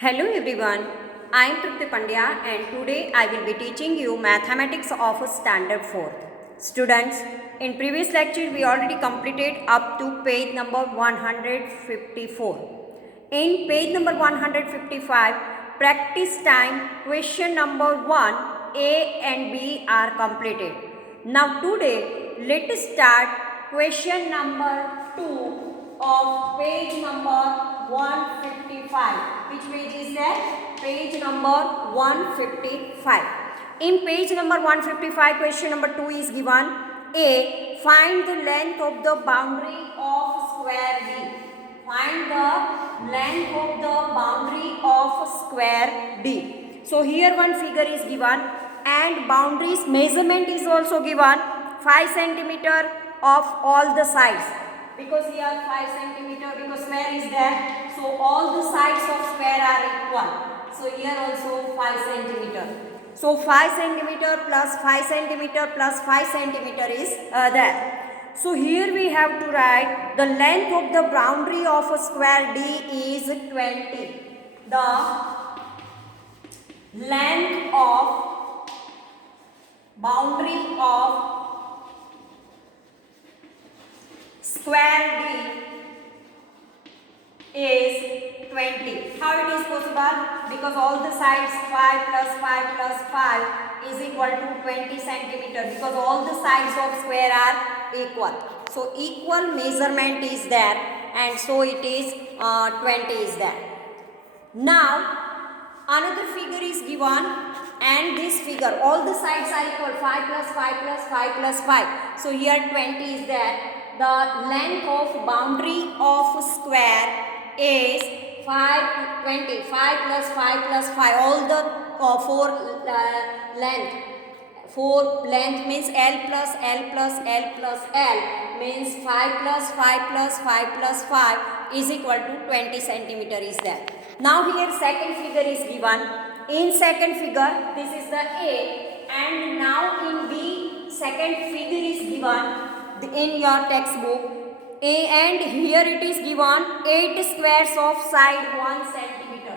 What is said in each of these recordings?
Hello everyone, I am Trupti Pandya and today I will be teaching you mathematics of standard 4th. Students, in previous lecture we already completed up to page number 154. In page number 155, practice time question number 1, A and B are completed. Now today let us start question number 2 of page number 155. Which page is that? Page number 155. In page number 155, question number 2 is given. A. Find the length of the boundary of square D. Find the length of the boundary of square D. So here one figure is given and boundaries measurement is also given 5 centimeter of all the sides. Because here 5 centimeter because square is there, so all the sides of square are equal. So here also 5 centimeter. So 5 centimeter plus 5 centimeter plus 5 centimeter is there. So here we have to write the length of the boundary of a square D is 20. The length of boundary of square D is 20. How it is possible? Because all the sides 5 plus 5 plus 5 is equal to 20 centimeter because all the sides of square are equal. So equal measurement is there and so it is 20 is there. Now another figure is given and this figure all the sides are equal 5 plus 5 plus 5 plus 5. So here 20 is there. The length of boundary of square is 20. 5 plus 5 plus 5. All the 4 length. 4 length means L plus L plus L plus L means 5 plus 5 plus 5 plus 5 is equal to 20 centimeter is there. Now here second figure is given. In second figure this is the A and now in B second figure is given in your textbook and here it is given 8 squares of side 1 centimeter.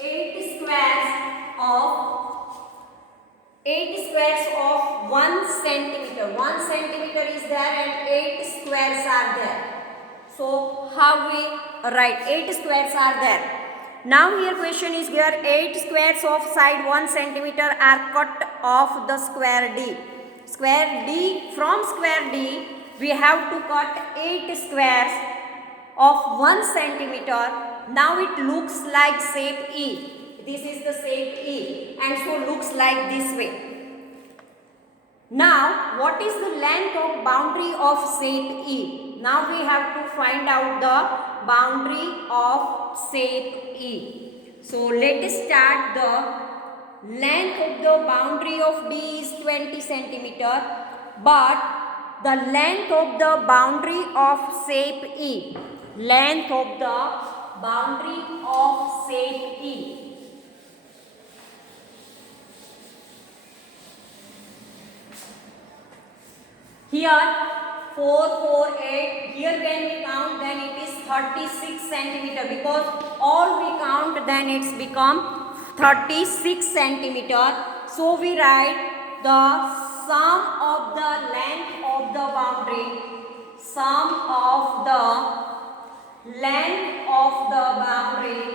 8 squares of 1 centimeter. 1 centimeter is there and 8 squares are there. So how we write 8 squares are there. Now here question is here 8 squares of side 1 centimeter are cut off the square D. Square D, from square D we have to cut 8 squares of 1 centimeter. Now it looks like shape E. This is the shape E and so looks like this way. Now what is the length of boundary of shape E? Now we have to find out the boundary of shape E. So let us start. The length of the boundary of D is 20 centimeter but the length of the boundary of shape E. Length of the boundary of shape E. Here 4, 4, 8. Here when we count then it is 36 centimeter because all we count then it's become 36 centimeter. So we write the sum of the length of the boundary. Sum of the length of the boundary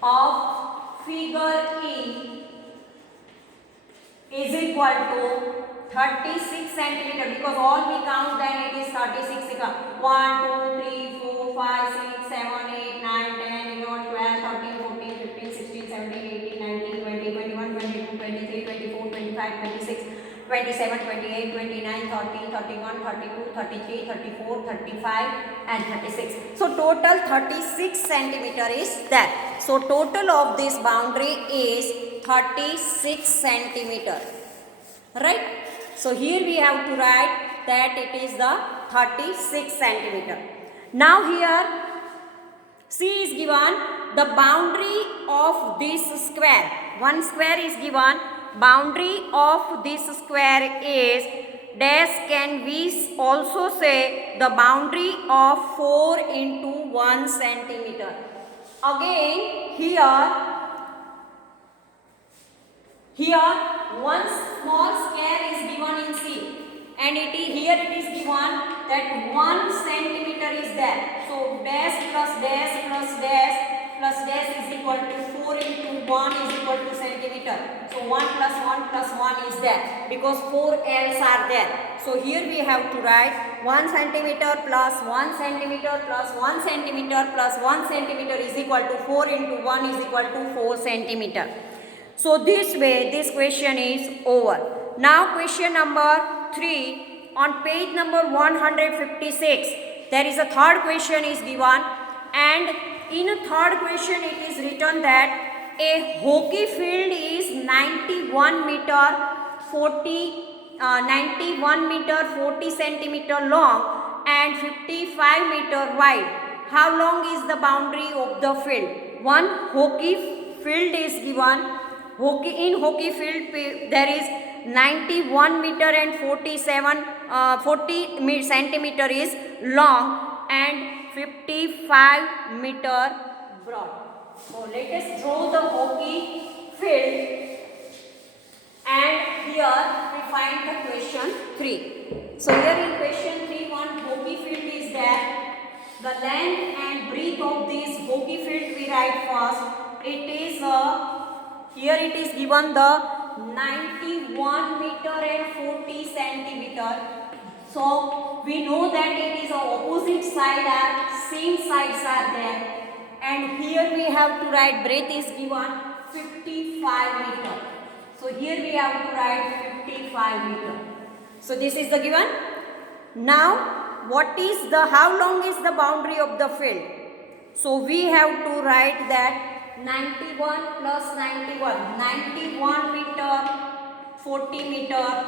of figure E is equal to 36 centimeter because all we count then it is 36. 1, 2, 3, 4, 5, 6, 7, 8, 9, 10, 11, 12, 13, 14, 15, 16, 17, 18, 19, 20, 21, 22, 23, 24, 25, 26, 27, 28, 29, 30, 31, 32, 33, 34, 35 and 36. So total 36 centimeter is there. So total of this boundary is 36 centimeter. Right? So here we have to write that it is the 36 centimeter. Now here C is given the boundary of this square. One square is given. Boundary of this square is dash can we also say the boundary of 4 into 1 centimeter. Again here one small square is given in C, and here it is given that 1 centimeter is there. So dash plus dash plus dash plus dash is equal to 4 into 1 is equal to centimeter. So 1 plus 1 is there because 4 L's are there. So here we have to write 1 centimeter plus 1 centimeter plus 1 centimeter plus 1 centimeter is equal to 4 into 1 is equal to 4 centimeter. So this way this question is over. Now question number 3 on page number 156, there is a third question is given, and in a third question it is written that a hockey field is 91 meter 40 centimeter long and 55 meter wide. How long is the boundary of the field? One hockey field is given. In hockey field there is 91 meter and 40 centimeter is long and 55 meter broad. So let us draw the hockey field, and here we find the question 3. So here in question 3 one hockey field is there. The length and breadth of this hockey field we write first. It is here it is given the 91 meter and 40 centimeter. So we know that it is a opposite side and same sides are there. And here we have to write breadth is given 55 meter. So here we have to write 55 meter. So this is the given. Now what is the how long is the boundary of the field? So we have to write that 91 plus 91 meter 40 meter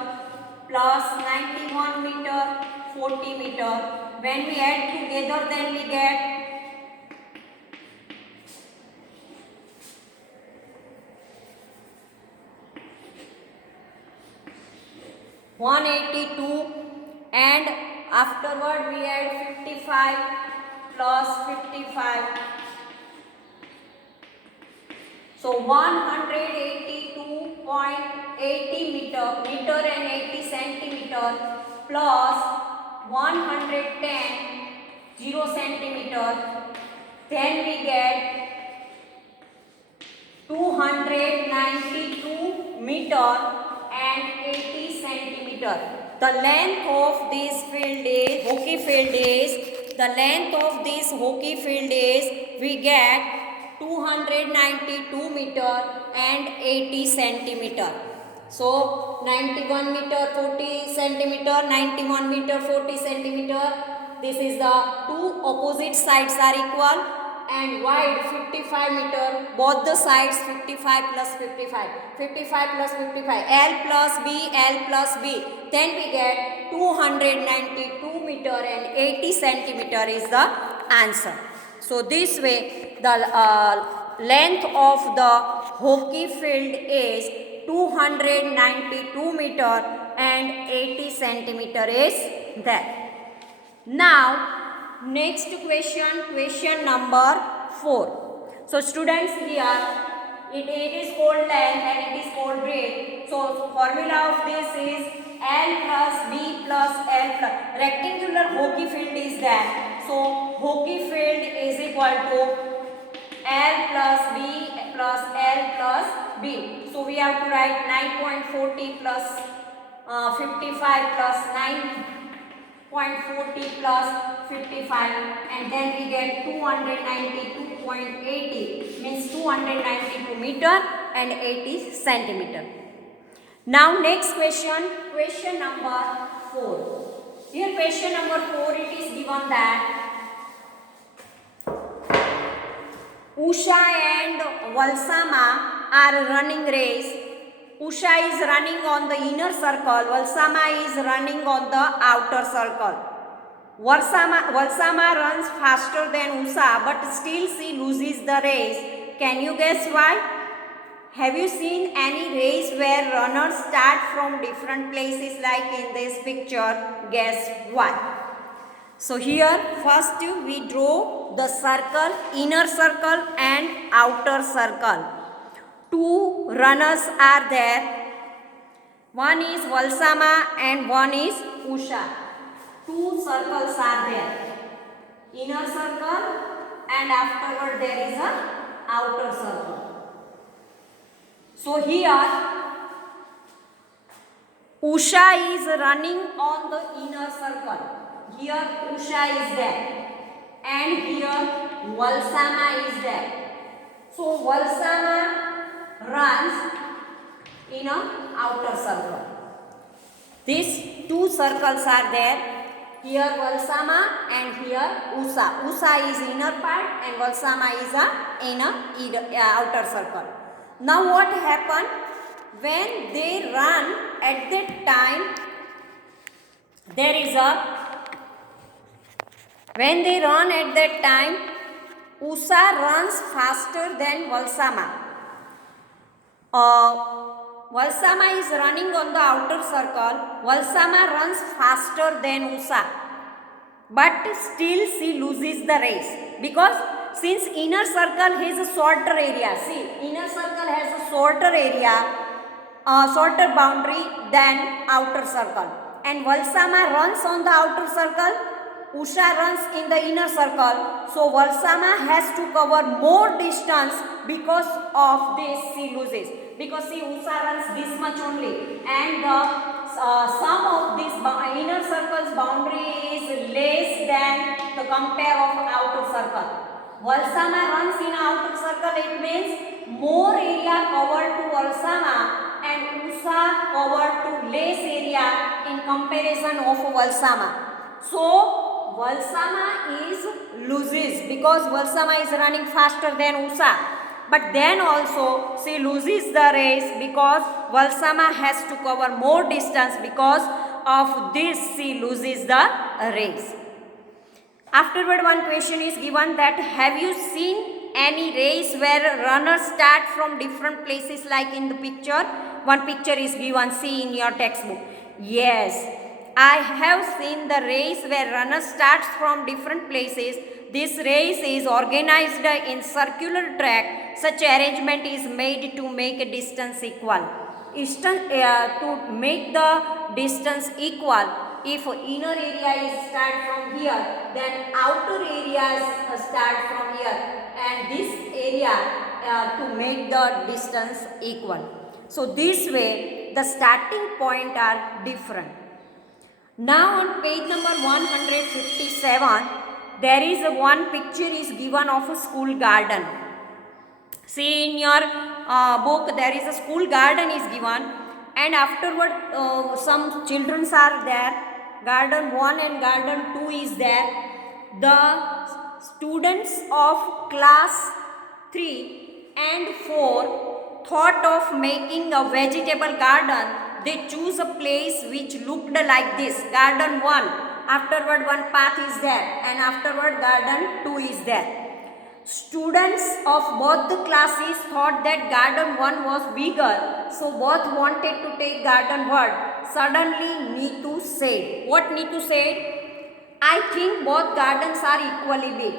plus 91 meter 40 meter. When we add together then we get 182, and afterward we add 55 plus 55. So 182.80 meter and 80 centimeter plus 110 0 centimeter. Then we get 292 meter and 80 centimeter. The length of this field is hockey field is we get 292 meter and 80 centimeter. So 91 meter 40 centimeter, 91 meter 40 centimeter. This is the two opposite sides are equal, and wide 55 meter, both the sides 55 plus 55, 55 plus 55, L plus B. Then we get 292 meter and 80 centimeter is the answer. So this way the length of the hockey field is 292 meter and 80 centimeter is there. Now next question number 4. So students, here it is called length and it is called breadth. So formula of this is L plus B plus L plus rectangular hockey field is there. So hockey field is equal to L plus B plus L plus B. So we have to write 9.40 plus 55 plus 9.40 plus 55, and then we get 292.80 means 292 meter and 80 centimeter. Now next question number 4. Here question number 4 it is given that Usha and Valsama are running race. Usha is running on the inner circle, Valsama is running on the outer circle. Valsama runs faster than Usha, but still she loses the race. Can you guess why? have you seen any race where runners start from different places like in this picture? Guess what? So here first we draw the circle, inner circle and outer circle. Two runners are there. One is Valsama and one is Usha. Two circles are there. Inner circle and afterward there is a outer circle. So here Usha is running on the inner circle. Here Usha is there and here Valsama is there. So Valsama runs in a outer circle. These two circles are there. Here Valsama and here Usha. Usha is inner part and Valsama is a outer circle. Now what happened? When they run at that time, when they run at that time, Usha runs faster than Valsama. Valsama is running on the outer circle. Valsama runs faster than Usha. But still she loses the race. Because since inner circle has a shorter area. See, inner circle has a shorter area, shorter boundary than outer circle. And Valsama runs on the outer circle. Usha runs in the inner circle. So Valsama has to cover more distance. Because of this she loses. Because see, Usha runs this much only. And the sum of this inner circle's boundary is less than the compare of outer circle. Valsama runs in outer circle, it means more area covered to Valsama and Usha covered to less area in comparison of Valsama. So Valsama loses because Valsama is running faster than Usha. But then also she loses the race because Valsama has to cover more distance. Because of this she loses the race. Afterward one question is given that have you seen any race where runners start from different places like in the picture? One picture is given, see in your textbook. Yes, I have seen the race where runners starts from different places. This race is organized in circular track. Such arrangement is made to make a distance equal. To make the distance equal, if inner area is start from here, then outer areas start from here, and this area to make the distance equal. So this way the starting point are different. Now on page number 157, there is one picture is given of a school garden. See in your book there is a school garden is given, and afterward some children are there. Garden 1 and garden 2 is there. The students of class 3 and 4 thought of making a vegetable garden. They choose a place which looked like this. Garden 1. Afterward one path is there, and afterward garden 2 is there. Students of both the classes thought that garden 1 was bigger, so both wanted to take garden 1. Suddenly Neetu said, what Neetu said? I think both gardens are equally big.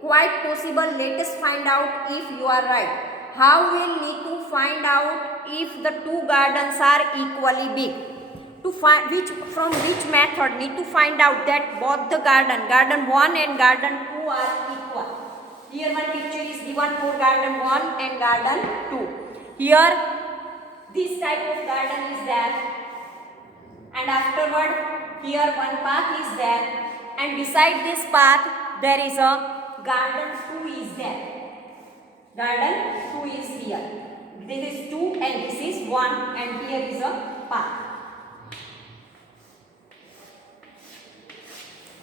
Quite possible, let us find out if you are right. How will Neetu find out if the two gardens are equally big? From which method Neetu find out that both the garden 1 and garden 2 are equal? Here one picture is given for garden 1 and garden 2. Here this type of garden is there, and afterward here one path is there, and beside this path there is a garden 2 is there. Garden 2 is here. This is 2 and this is 1, and here is a path.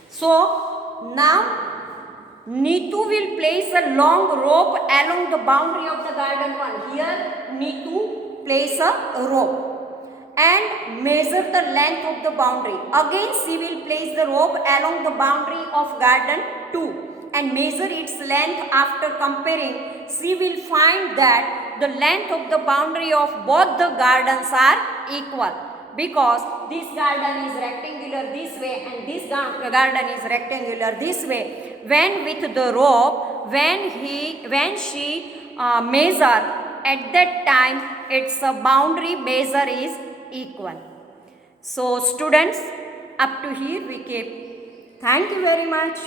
So now Neetu will place a long rope along the boundary of the garden 1. Here Neetu place a rope and measure the length of the boundary. Again she will place the rope along the boundary of garden 2 and measure its length. After comparing, she will find that the length of the boundary of both the gardens are equal, because this garden is rectangular this way and this garden is rectangular this way. When with the rope, when she measure, at that time its boundary measure is equal. So students, up to here we keep. Thank you very much.